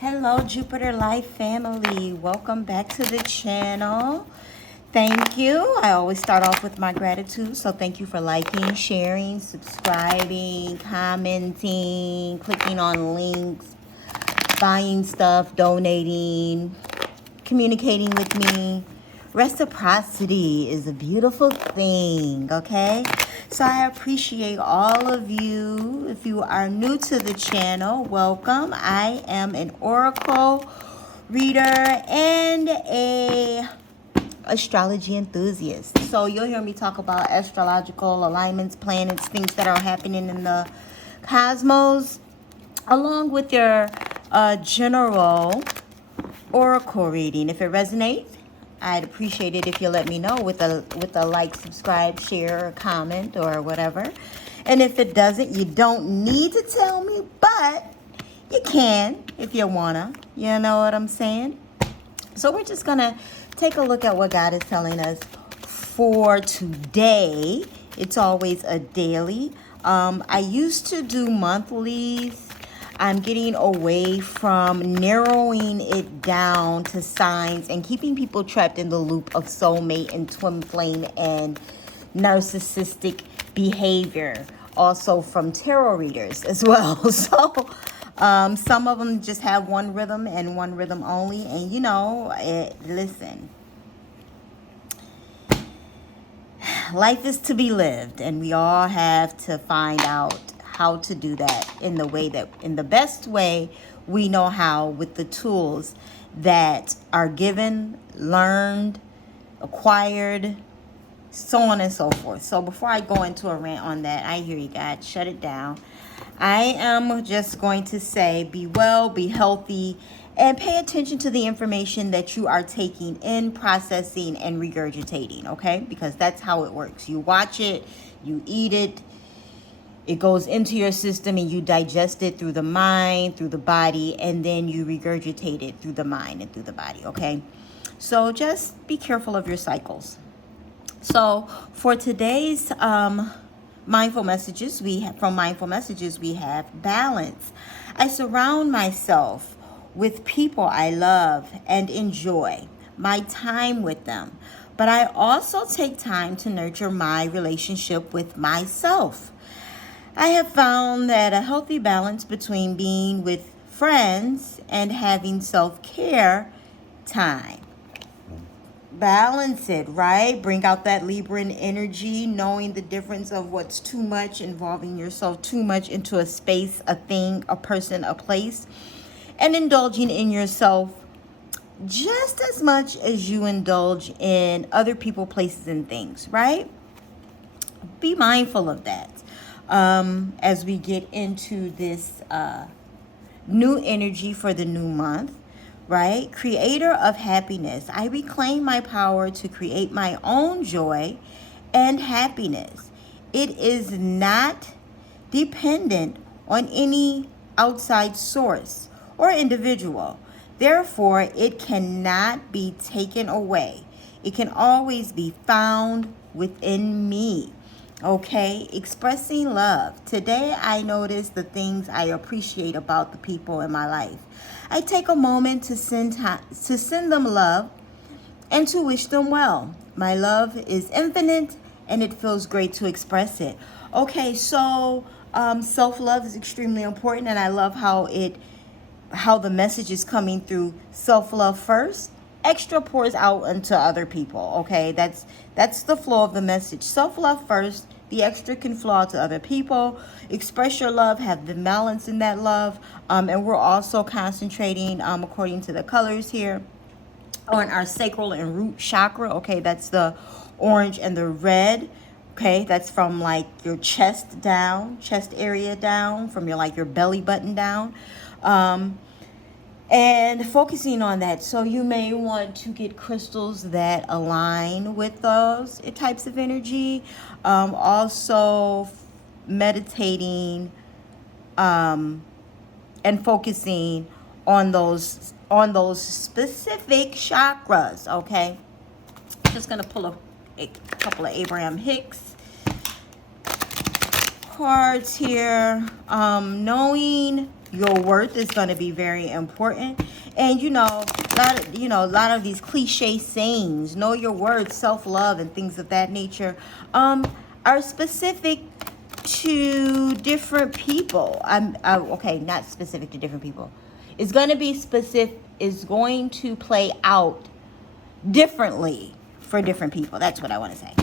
Hello, Jupiter Life family. Welcome back to the channel. Thank you. I always start off with my gratitude. So thank you for liking, sharing, subscribing, commenting, clicking on links, buying stuff, donating, communicating with me. Reciprocity is a beautiful thing, okay? So I appreciate all of you. If you are new to the channel, welcome. I am an oracle reader and a astrology enthusiast. So you'll hear me talk about astrological alignments, planets, things that are happening in the cosmos, along with your general oracle reading. If it resonates, I'd appreciate it if you let me know with a like, subscribe, share, or comment, or whatever. And if it doesn't, you don't need to tell me, but you can if you wanna. You know what I'm saying? So we're just gonna take a look at what God is telling us for today. It's always a daily. I used to do monthlies. I'm getting away from narrowing it down to signs and keeping people trapped in the loop of soulmate and twin flame and narcissistic behavior. Also from tarot readers as well. So some of them just have one rhythm and one rhythm only. And you know, listen, life is to be lived, and we all have to find out how to do that in the best way we know how, with the tools that are given, learned, acquired, so on and so forth. So before I go into a rant on that, I hear you, God, shut it down. I am just going to say, be well, be healthy, and pay attention to the information that you are taking in, processing, and regurgitating, okay? Because that's how it works. You watch it, you eat it, it goes into your system, and you digest it through the mind, through the body, and then you regurgitate it through the mind and through the body, okay? So just be careful of your cycles. So for today's mindful messages, we have balance. I surround myself with people I love and enjoy my time with them, but I also take time to nurture my relationship with myself. I have found that a healthy balance between being with friends and having self-care time. Balance it, right? Bring out that Libran energy, knowing the difference of what's too much, involving yourself too much into a space, a thing, a person, a place, and indulging in yourself just as much as you indulge in other people, places, and things, right? Be mindful of that. As we get into this new energy for the new month, right? Creator of happiness. I reclaim my power to create my own joy and happiness. It is not dependent on any outside source or individual. Therefore, it cannot be taken away. It can always be found within me. Okay, expressing love. Today, I notice the things I appreciate about the people in my life. I take a moment to send them love and to wish them well. My love is infinite, and it feels great to express it. Okay, so self-love is extremely important, and I love how the message is coming through. Self-love first, extra pours out into other people. Okay, that's the flow of the message. Self-love first, the extra can flow out to other people. Express your love, have the balance in that love. And we're also concentrating, according to the colors here, on our sacral and root chakra. Okay, that's the orange and the red. Okay, that's from like your chest area down, from your belly button down. And focusing on that. So you may want to get crystals that align with those types of energy. Also meditating and focusing on those specific chakras, okay? Just gonna pull a couple of Abraham Hicks cards here. Knowing Your worth is going to be very important. And a lot of these cliche sayings, know your worth, self-love, and things of that nature, are specific to different people. Okay, not specific to different people. It's going to be specific. Is going to play out differently for different people. That's what I want to say.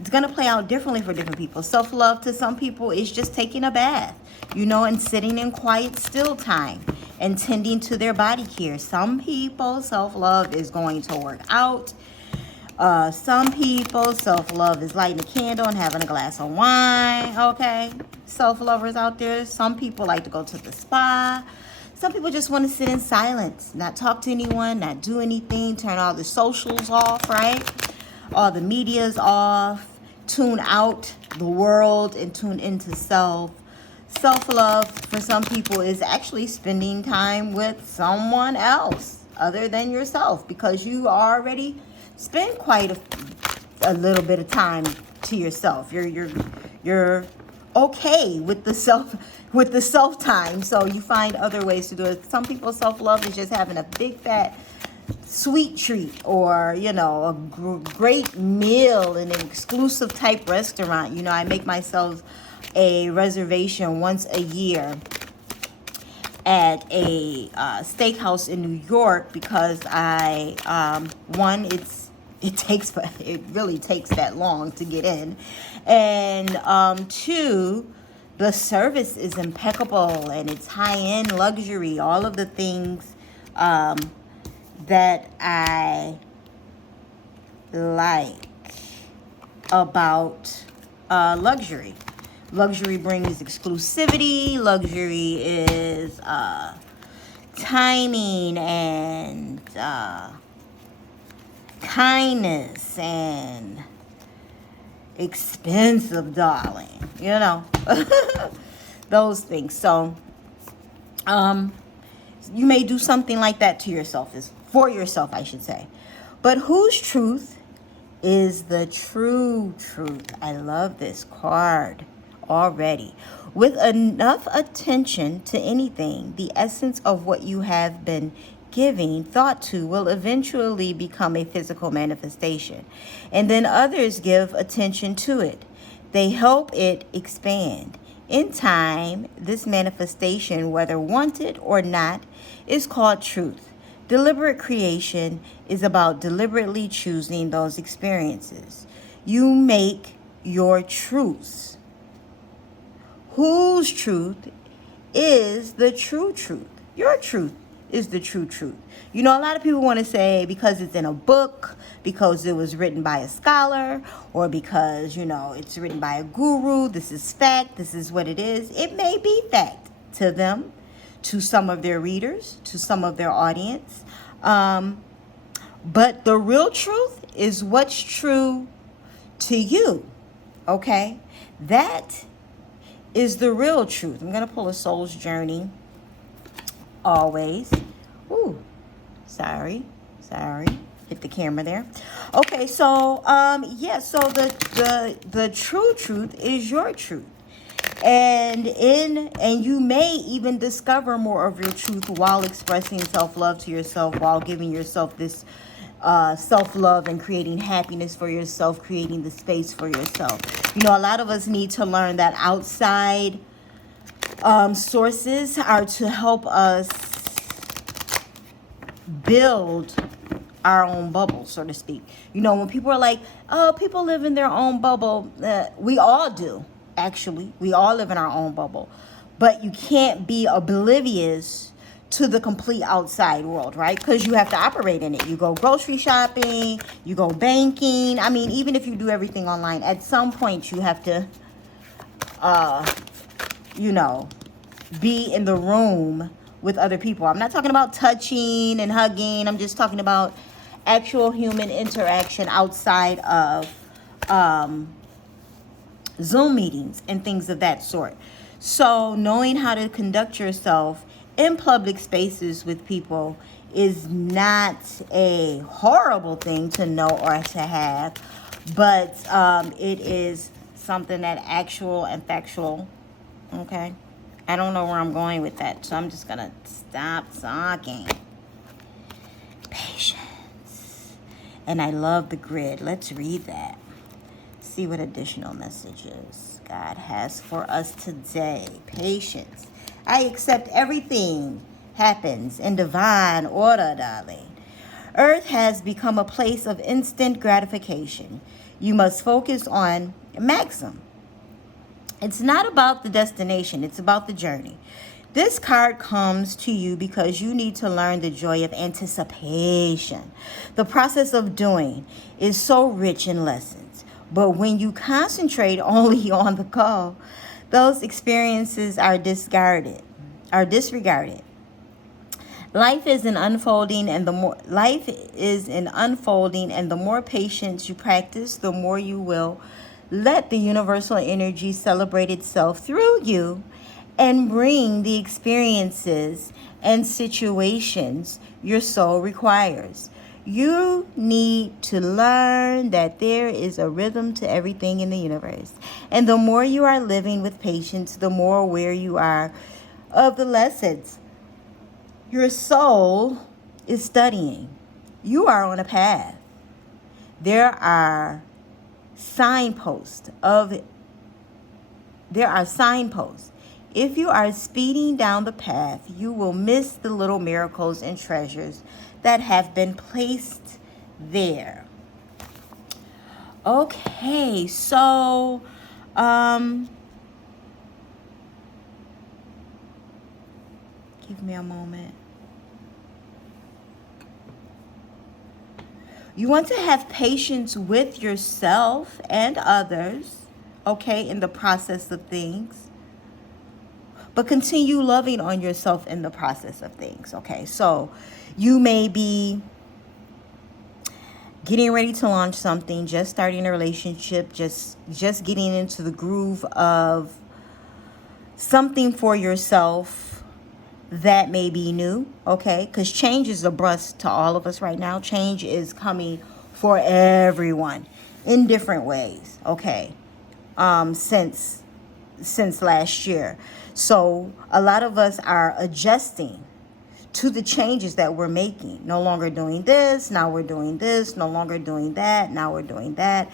It's going to play out differently for different people. Self-love to some people is just taking a bath, and sitting in quiet, still time and tending to their body care. Some people, self-love is going to work out. Some people, self-love is lighting a candle and having a glass of wine. Okay, self-lovers out there. Some people like to go to the spa. Some people just want to sit in silence, not talk to anyone, not do anything, turn all the socials off, right? All the media's off, tune out the world and tune into self. Self-love for some people is actually spending time with someone else other than yourself, because you already spend quite a little bit of time to yourself. You're okay with the self time, so you find other ways to do it. Some people, self-love is just having a big fat sweet treat, or a great meal in an exclusive type restaurant. I make myself a reservation once a year at a steakhouse in New York, because it really takes that long to get in, and two, the service is impeccable and it's high-end luxury, all of the things that I like about luxury. Luxury brings exclusivity. Luxury is timing and kindness and expensive, darling. Those things. So, you may do something like that to yourself, for yourself, I should say. But whose truth is the true truth? I love this card already. With enough attention to anything, the essence of what you have been giving thought to will eventually become a physical manifestation. And then others give attention to it. They help it expand. In time, this manifestation, whether wanted or not, is called truth. Deliberate creation is about deliberately choosing those experiences. You make your truths. Whose truth is the true truth? Your truth is the true truth. A lot of people want to say because it's in a book, because it was written by a scholar, or because, it's written by a guru, this is fact, this is what it is. It may be fact to them, to some of their readers, to some of their audience. But the real truth is what's true to you, okay? That is the real truth. I'm going to pull a soul's journey always. Ooh, sorry. Hit the camera there. Okay, so so the true truth is your truth. And you may even discover more of your truth while expressing self-love to yourself, while giving yourself this self-love and creating happiness for yourself, creating the space for yourself. A lot of us need to learn that outside sources are to help us build our own bubble, so to speak. When people are like, oh, people live in their own bubble, we all do. Actually, we all live in our own bubble. But you can't be oblivious to the complete outside world, right? Because you have to operate in it. You go grocery shopping, you go banking. I mean, even if you do everything online, at some point you have to, be in the room with other people. I'm not talking about touching and hugging. I'm just talking about actual human interaction outside of Zoom meetings and things of that sort. So knowing how to conduct yourself in public spaces with people is not a horrible thing to know or to have, but it is something that actual and factual, okay, I don't know where I'm going with that, so I'm just gonna stop talking. Patience. And I love the grid. Let's read that. See what additional messages God has for us today. Patience. I accept everything happens in divine order, darling. Earth has become a place of instant gratification. You must focus on maximum. It's not about the destination, it's about the journey. This card comes to you because you need to learn the joy of anticipation. The process of doing is so rich in lessons. But when you concentrate only on the goal, those experiences are disregarded. Life is an unfolding, and the more patience you practice, the more you will let the universal energy celebrate itself through you and bring the experiences and situations your soul requires. You need to learn that there is a rhythm to everything in the universe. And the more you are living with patience, the more aware you are of the lessons your soul is studying. You are on a path. There are signposts. If you are speeding down the path, you will miss the little miracles and treasures that have been placed there. Okay, so give me a moment. You want to have patience with yourself and others, okay, in the process of things. But continue loving on yourself in the process of things, okay? So you may be getting ready to launch something, just starting a relationship, just getting into the groove of something for yourself that may be new, okay? Because change is abrupt to all of us right now. Change is coming for everyone in different ways, okay? Since last year. So a lot of us are adjusting to the changes that we're making. No longer doing this, now we're doing this. No longer doing that, now we're doing that.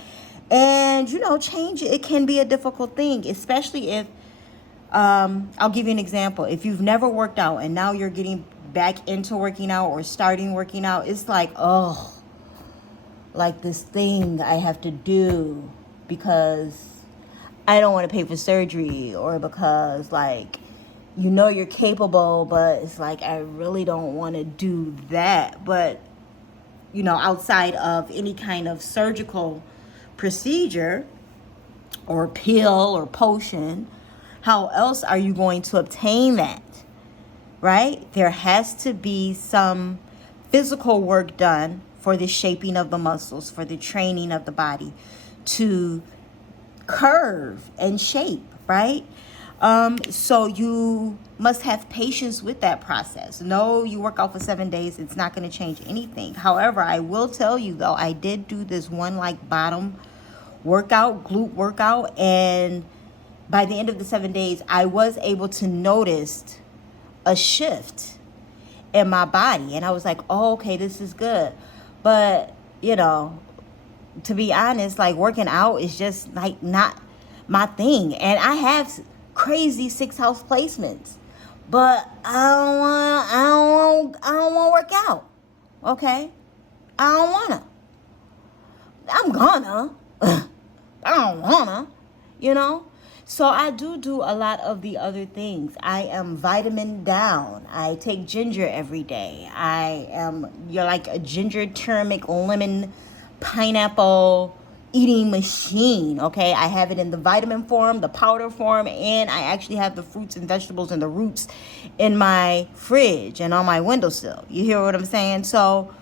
And, change, it can be a difficult thing, especially if I'll give you an example. If you've never worked out and now you're getting back into working out or starting working out, it's like, like this thing I have to do because I don't want to pay for surgery, or because you're capable, but it's like, I really don't want to do that. But, outside of any kind of surgical procedure or pill or potion, how else are you going to obtain that, right? There has to be some physical work done for the shaping of the muscles, for the training of the body to curve and shape, right? So you must have patience with that process. No, you work out for 7 days, it's not going to change anything. However, I will tell you though, I did do this one bottom workout, glute workout, and by the end of the 7 days, I was able to notice a shift in my body. And I was like, oh, okay, this is good. But, to be honest, working out is just not my thing. And I have crazy 6 house placements, but I don't want to work out. Okay? I don't wanna. I'm gonna. I don't wanna, So I do a lot of the other things. I am vitamin down. I take ginger every day. You're like a ginger, turmeric, lemon, pineapple eating machine, okay? I have it in the vitamin form, the powder form, and I actually have the fruits and vegetables and the roots in my fridge and on my windowsill. You hear what I'm saying? So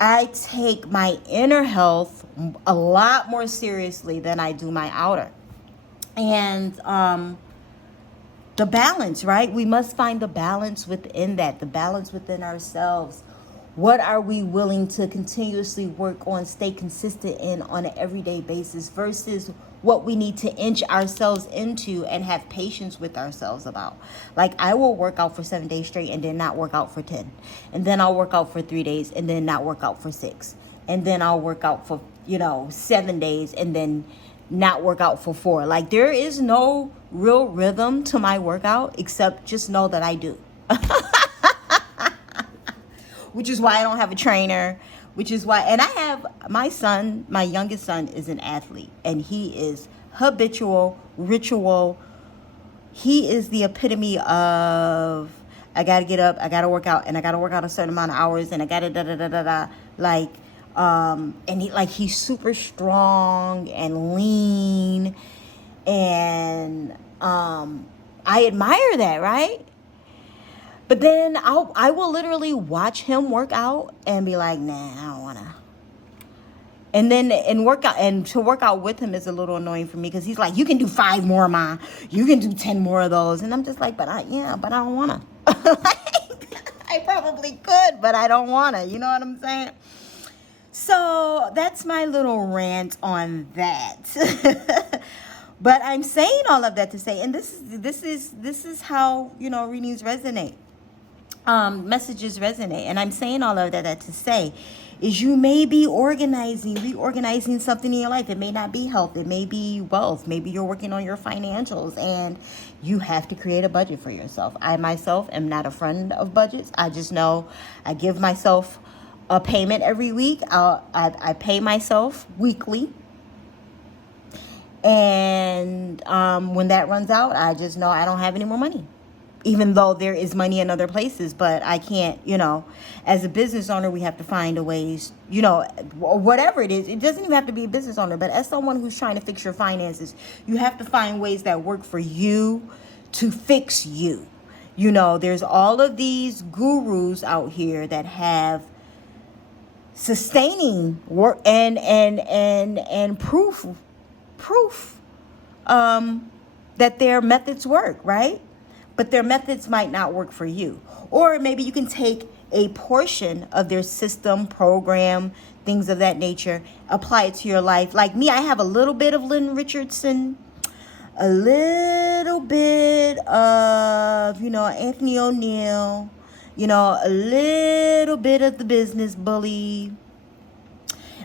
I take my inner health a lot more seriously than I do my outer. And the balance, right? We must find the balance within that, the balance within ourselves What are we willing to continuously work on, stay consistent in on an everyday basis versus what we need to inch ourselves into and have patience with ourselves about. Like, I will work out for 7 days straight and then not work out for 10. And then I'll work out for 3 days and then not work out for 6. And then I'll work out for, 7 days and then not work out for 4. Like, there is no real rhythm to my workout except just know that I do. Which is why I don't have a trainer, which is why, and I have my son, my youngest son is an athlete, and he is habitual, ritual. He is the epitome of, I got to get up, I got to work out, and I got to work out a certain amount of hours, and I got to da-da-da-da-da, like, and he's super strong and lean, and I admire that, right? But then I will literally watch him work out and be like, nah, I don't wanna. And to work out with him is a little annoying for me because he's like, you can do 5 more, Ma. You can do 10 more of those. And I'm just like, but I don't wanna. I probably could, but I don't wanna. You know what I'm saying? So that's my little rant on that. But I'm saying all of that to say, and this is how, readings resonate. Messages resonate. And I'm saying all of that to say is you may be reorganizing something in your life. It may not be health. It may be wealth. Maybe you're working on your financials and you have to create a budget for yourself. I myself am not a friend of budgets. I just know I give myself a payment every week. I pay myself weekly. And when that runs out, I just know I don't have any more money. Even though there is money in other places, but I can't, as a business owner, we have to find a ways, whatever it is. It doesn't even have to be a business owner, but as someone who's trying to fix your finances, you have to find ways that work for you to fix you. There's all of these gurus out here that have sustaining work and proof that their methods work, right? But their methods might not work for you. Or maybe you can take a portion of their system, program, things of that nature, apply it to your life. Like me, I have a little bit of Lynn Richardson, a little bit of, Anthony O'Neill, a little bit of the Business Bully,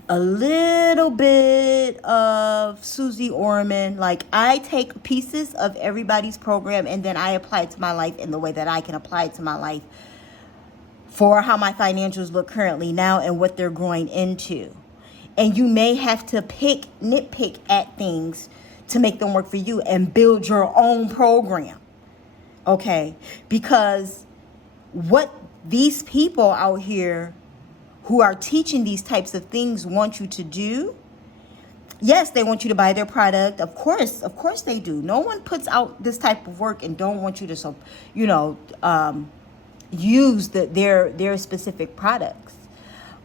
a little bit of Susie Orman. Like, I take pieces of everybody's program and then I apply it to my life in the way that I can apply it to my life for how my financials look currently now and what they're growing into. And you may have to nitpick at things to make them work for you and build your own program. Okay? Because what these people out here who are teaching these types of things want you to do, yes, they want you to buy their product. Of course they do. No one puts out this type of work and don't want you to, use their specific products.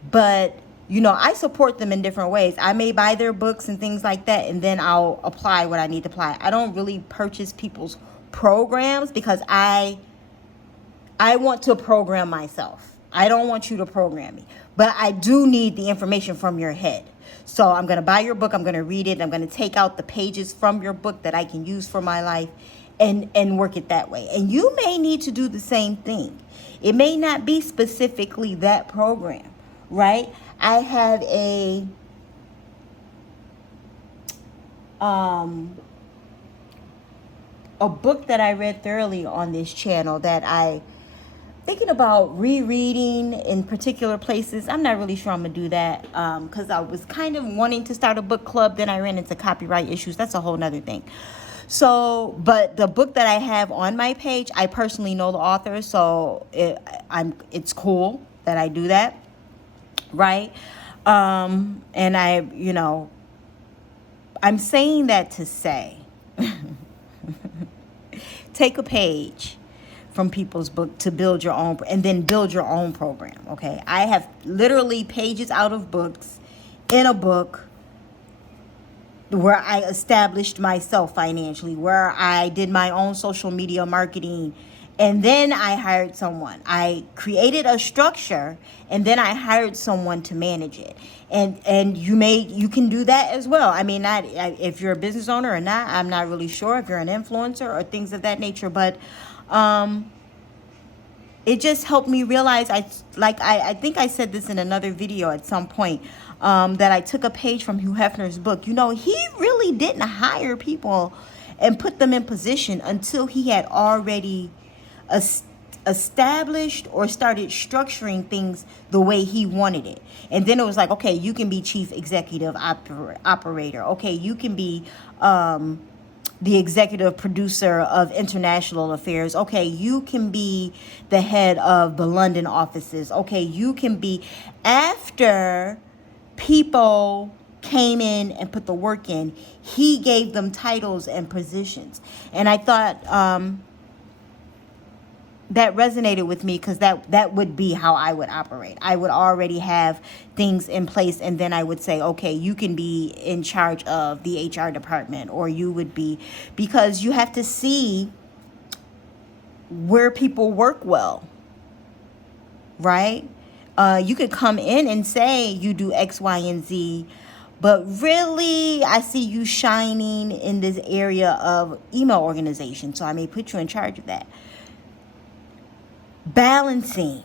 But, I support them in different ways. I may buy their books and things like that, and then I'll apply what I need to apply. I don't really purchase people's programs because I want to program myself. I don't want you to program me. But I do need the information from your head. So I'm going to buy your book. I'm going to read it. I'm going to take out the pages from your book that I can use for my life and work it that way. And you may need to do the same thing. It may not be specifically that program, right? I have a book that I read thoroughly on this channel that I thinking about rereading in particular places. I'm not really sure I'm going to do that because I was kind of wanting to start a book club. Then I ran into copyright issues. That's a whole nother thing. So, but the book that I have on my page, I personally know the author. So it's cool that I do that. Right. And I'm saying that to say, take a page from people's book to build your own, and then build your own program. Okay. I have literally pages out of books in a book where I established myself financially, where I did my own social media marketing And then I hired someone. I created a structure, and then I hired someone to manage it. And you can do that as well. I mean, not if you're a business owner or not. I'm not really sure if you're an influencer or things of that nature. But it just helped me realize. I think I said this in another video at some point, that I took a page from Hugh Hefner's book. You know, he really didn't hire people and put them in position until he had already established or started structuring things the way he wanted it. And then it was like, okay, you can be chief executive operator. Okay, you can be the executive producer of international affairs. Okay, you can be the head of the London offices. Okay, you can be, after people came in and put the work in, he gave them titles and positions. And I thought that resonated with me, because that would be how I would operate. I would already have things in place, and then I would say, okay, you can be in charge of the HR department, or you would be, because you have to see where people work well, right? You could come in and say you do X, Y, and Z, but really, I see you shining in this area of email organization, so I may put you in charge of that. Balancing,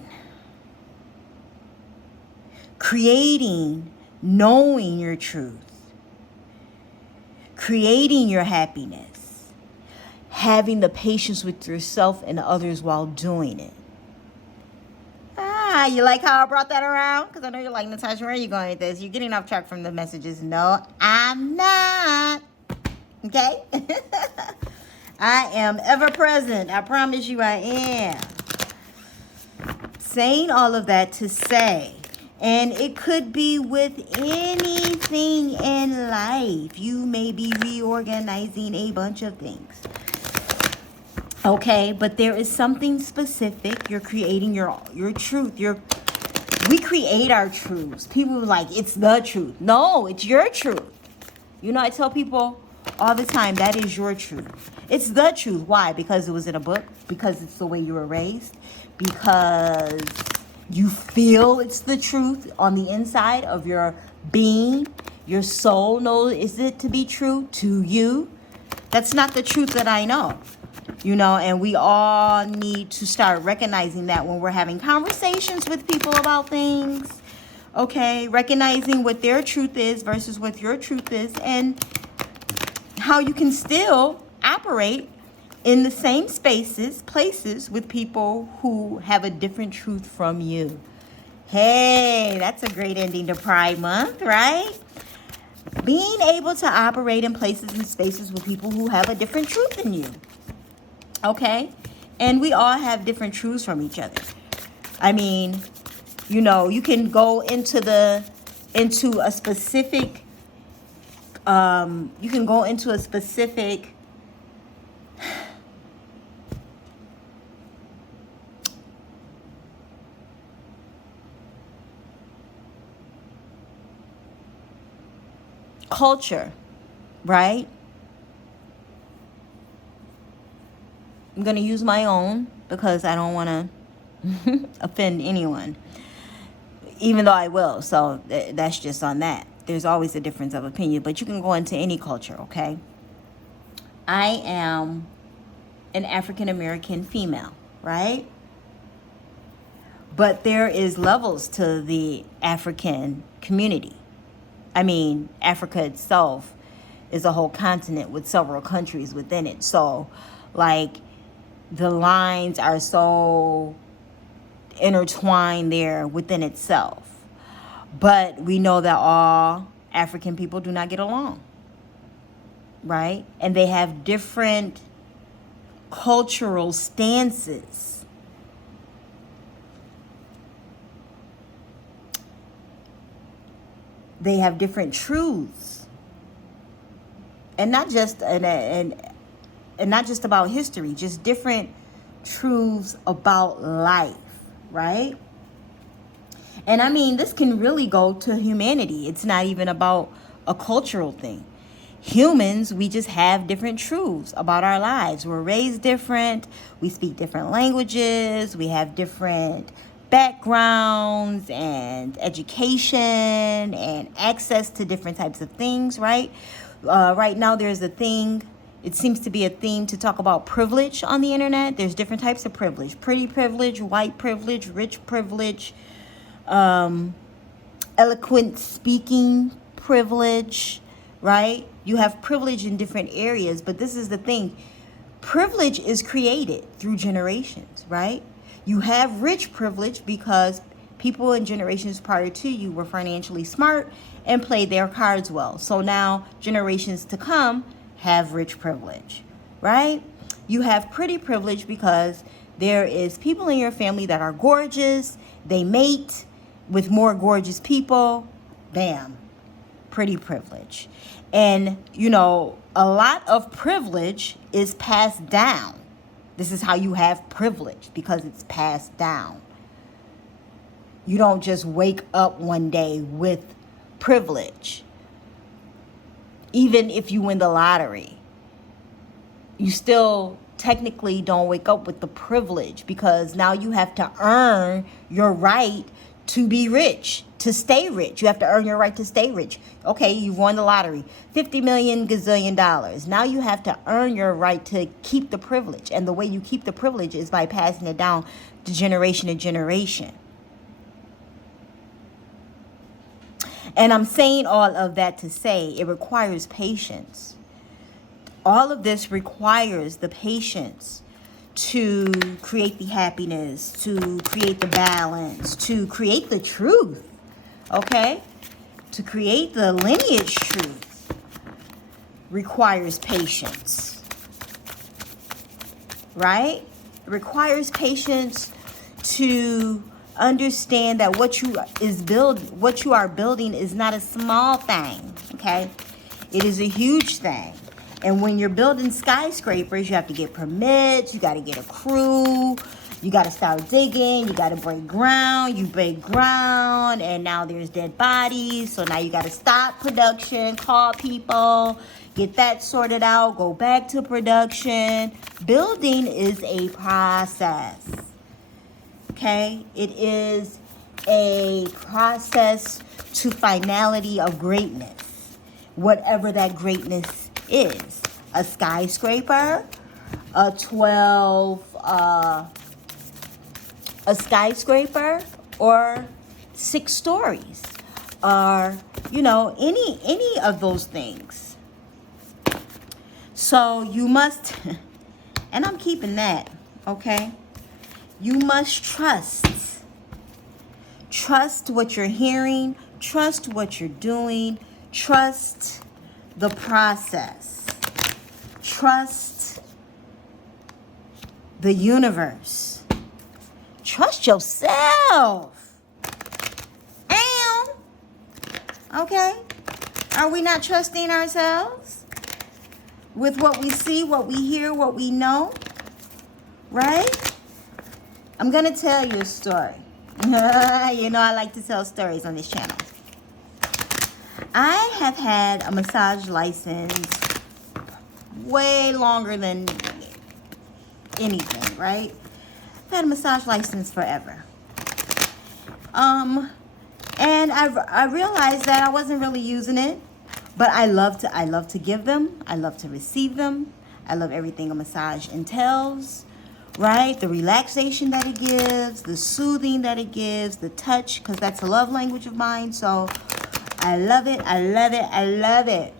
creating, knowing your truth, creating your happiness, having the patience with yourself and others while doing it. You like how I brought that around? Because I know you're like, Natasha, where are you going with this? You're getting off track from the messages. No, I'm not. Okay? I am ever present. I promise you I am. Saying all of that to say, and it could be with anything in life. You may be reorganizing a bunch of things. Okay, but there is something specific. You're creating your truth. We create our truths. People are like, it's the truth. No, it's your truth. You know, I tell people all the time, that is your truth. It's the truth. Why? Because it was in a book. Because it's the way you were raised. Because you feel it's the truth on the inside of your being. Your soul knows it to be true to you. That's not the truth that I know. You know, and we all need to start recognizing that when we're having conversations with people about things. Okay, recognizing what their truth is versus what your truth is, and how you can still operate in the same spaces, places with people who have a different truth from you. Hey, that's a great ending to Pride Month, right? Being able to operate in places and spaces with people who have a different truth than you. Okay? And we all have different truths from each other. I mean, you know, you can go into a specific culture, right? I'm going to use my own because I don't want to offend anyone, even though I will. So that's just on that. There's always a difference of opinion, but you can go into any culture, okay? I am an African American female, right? But there is levels to the African community. I mean, Africa itself is a whole continent with several countries within it. So, like, the lines are so intertwined there within itself. But we know that all African people do not get along, right? And they have different cultural stances. They have different truths. And not just and not just about history, just different truths about life, right? And I mean, this can really go to humanity. It's not even about a cultural thing. humans, we just have different truths about our lives. We're raised different. We speak different languages. We have different backgrounds and education and access to different types of things, right? Right now, there's a thing. It seems to be a theme to talk about privilege on the internet. There's different types of privilege: pretty privilege, white privilege, rich privilege, eloquent speaking privilege, right? You have privilege in different areas, but this is the thing. Privilege is created through generations, right? You have rich privilege because people in generations prior to you were financially smart and played their cards well. So now generations to come have rich privilege, right? You have pretty privilege because there is people in your family that are gorgeous. They mate with more gorgeous people. Bam, pretty privilege. And, you know, a lot of privilege is passed down. This is how you have privilege, because it's passed down. You don't just wake up one day with privilege. Even if you win the lottery, you still technically don't wake up with the privilege, because now you have to earn your right to be rich, to stay rich. You have to earn your right to stay rich. Okay, you've won the lottery, 50 million gazillion dollars. Now you have to earn your right to keep the privilege. And the way you keep the privilege is by passing it down to generation. And I'm saying all of that to say it requires patience. All of this requires the patience to create the happiness, to create the balance, to create the truth, okay? To create the lineage truth requires patience, right? It requires patience to understand that what you are building is not a small thing, okay? It is a huge thing. And when you're building skyscrapers, you have to get permits, you got to get a crew, you got to start digging, you got to break ground, you break ground, and now there's dead bodies. So now you got to stop production, call people, get that sorted out, go back to production. Building is a process, okay? It is a process to finality of greatness, whatever that greatness is. A skyscraper, a skyscraper, or 6 stories, or, you know, any of those things. So you must, and I'm keeping that, okay? You must trust what you're hearing, trust what you're doing, trust the process. Trust the universe. Trust yourself. And, okay? Are we not trusting ourselves with what we see, what we hear, what we know? Right? I'm going to tell you a story. You know, I like to tell stories on this channel. I have had a massage license way longer than anything, right? I've had a massage license forever. And I realized that I wasn't really using it, but I love to give them. I love to receive them. I love everything a massage entails, right? The relaxation that it gives, the soothing that it gives, the touch, because that's a love language of mine. So I love it, I love it, I love it.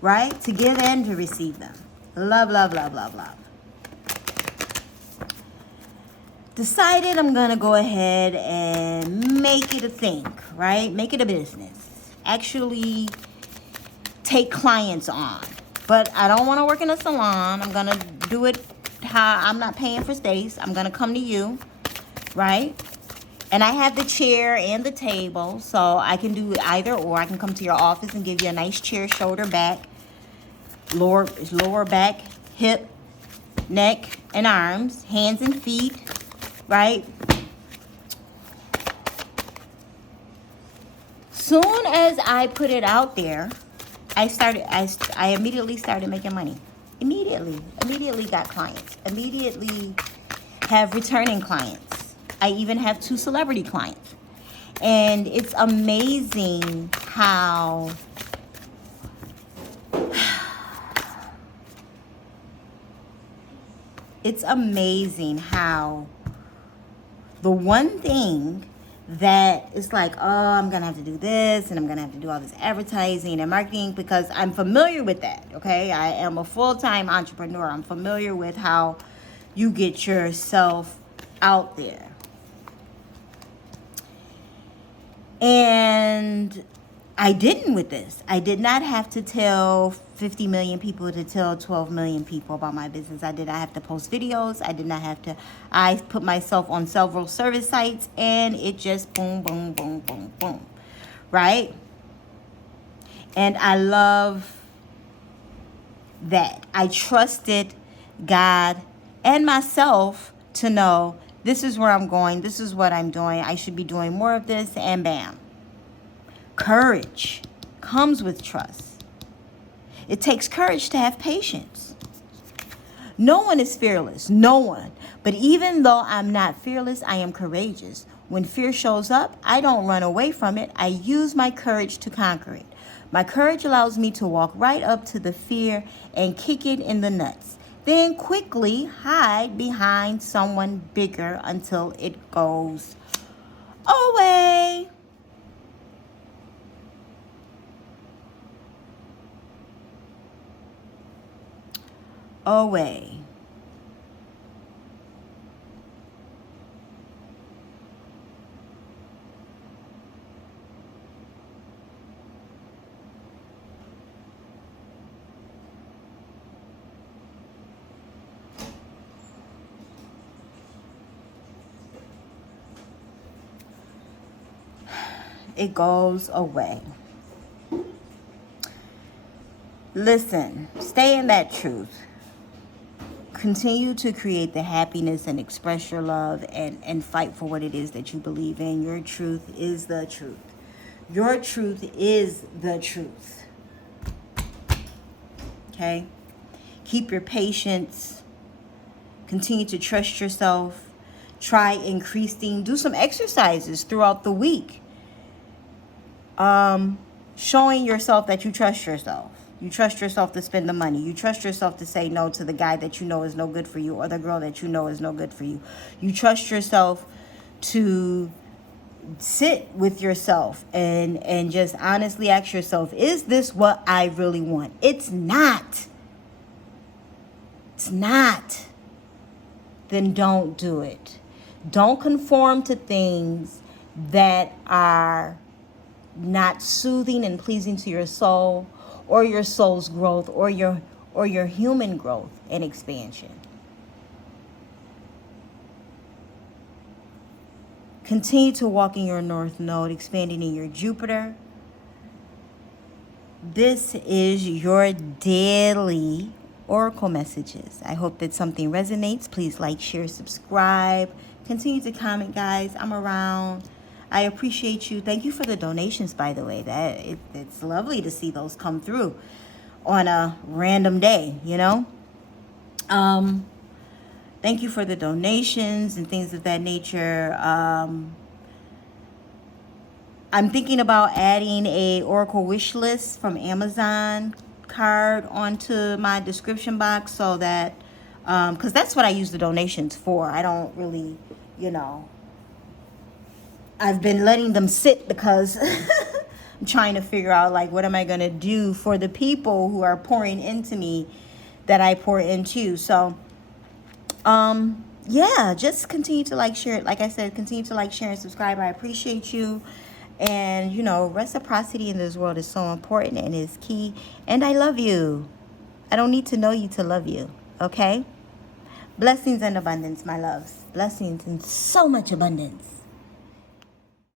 Right? To give and to receive them. Love, love, love, love, love. Decided I'm going to go ahead and make it a thing, right? Make it a business. Actually take clients on. But I don't want to work in a salon. I'm going to do it how I'm not paying for space. I'm going to come to you, right? And I have the chair and the table, so I can do either or. I can come to your office and give you a nice chair, shoulder, back, lower back, hip, neck, and arms, hands and feet, right? Soon as I put it out there I immediately started making money. Immediately got clients. Immediately have returning clients. I even have 2 celebrity clients. And it's amazing how the one thing that is like, oh, I'm gonna have to do this and I'm gonna have to do all this advertising and marketing, because I'm familiar with that. Okay, I am a full-time entrepreneur. I'm familiar with how you get yourself out there. And I didn't with this. I did not have to tell 50 million people to tell 12 million people about my business. I did not have to post videos. I put myself on several service sites, and it just boom, boom, boom, boom, boom. Right? And I love that. I trusted God and myself to know this is where I'm going. This is what I'm doing. I should be doing more of this, and bam. Courage comes with trust. It takes courage to have patience. No one is fearless. No one. But even though I'm not fearless, I am courageous. When fear shows up, I don't run away from it. I use my courage to conquer it. My courage allows me to walk right up to the fear and kick it in the nuts. Then quickly hide behind someone bigger until it goes away. Away. It goes away. Listen, stay in that truth. Continue to create the happiness and express your love and fight for what it is that you believe in. Your truth is the truth. Your truth is the truth. Okay? Keep your patience. Continue to trust yourself. Try increasing. Do some exercises throughout the week. Showing yourself that you trust yourself. You trust yourself to spend the money. You trust yourself to say no to the guy that you know is no good for you, or the girl that you know is no good for you. You trust yourself to sit with yourself and just honestly ask yourself, is this what I really want? It's not. It's not. Then don't do it. Don't conform to things that are not soothing and pleasing to your soul, or your soul's growth, or your human growth and expansion. Continue to walk in your North Node, expanding in your Jupiter. This is your daily oracle messages. I hope that something resonates. Please like, share, subscribe. Continue to comment, guys. I'm around. I appreciate you. Thank you for the donations, by the way. It's lovely to see those come through on a random day, you know. Thank you for the donations and things of that nature. I'm thinking about adding a Oracle wish list from Amazon card onto my description box, so that because that's what I use the donations for. I don't really, you know, I've been letting them sit because I'm trying to figure out, like, what am I going to do for the people who are pouring into me that I pour into. So, yeah, just continue to like, share it. Like I said, continue to like, share, and subscribe. I appreciate you. And, you know, reciprocity in this world is so important and is key. And I love you. I don't need to know you to love you. Okay? Blessings and abundance, my loves. Blessings and so much abundance.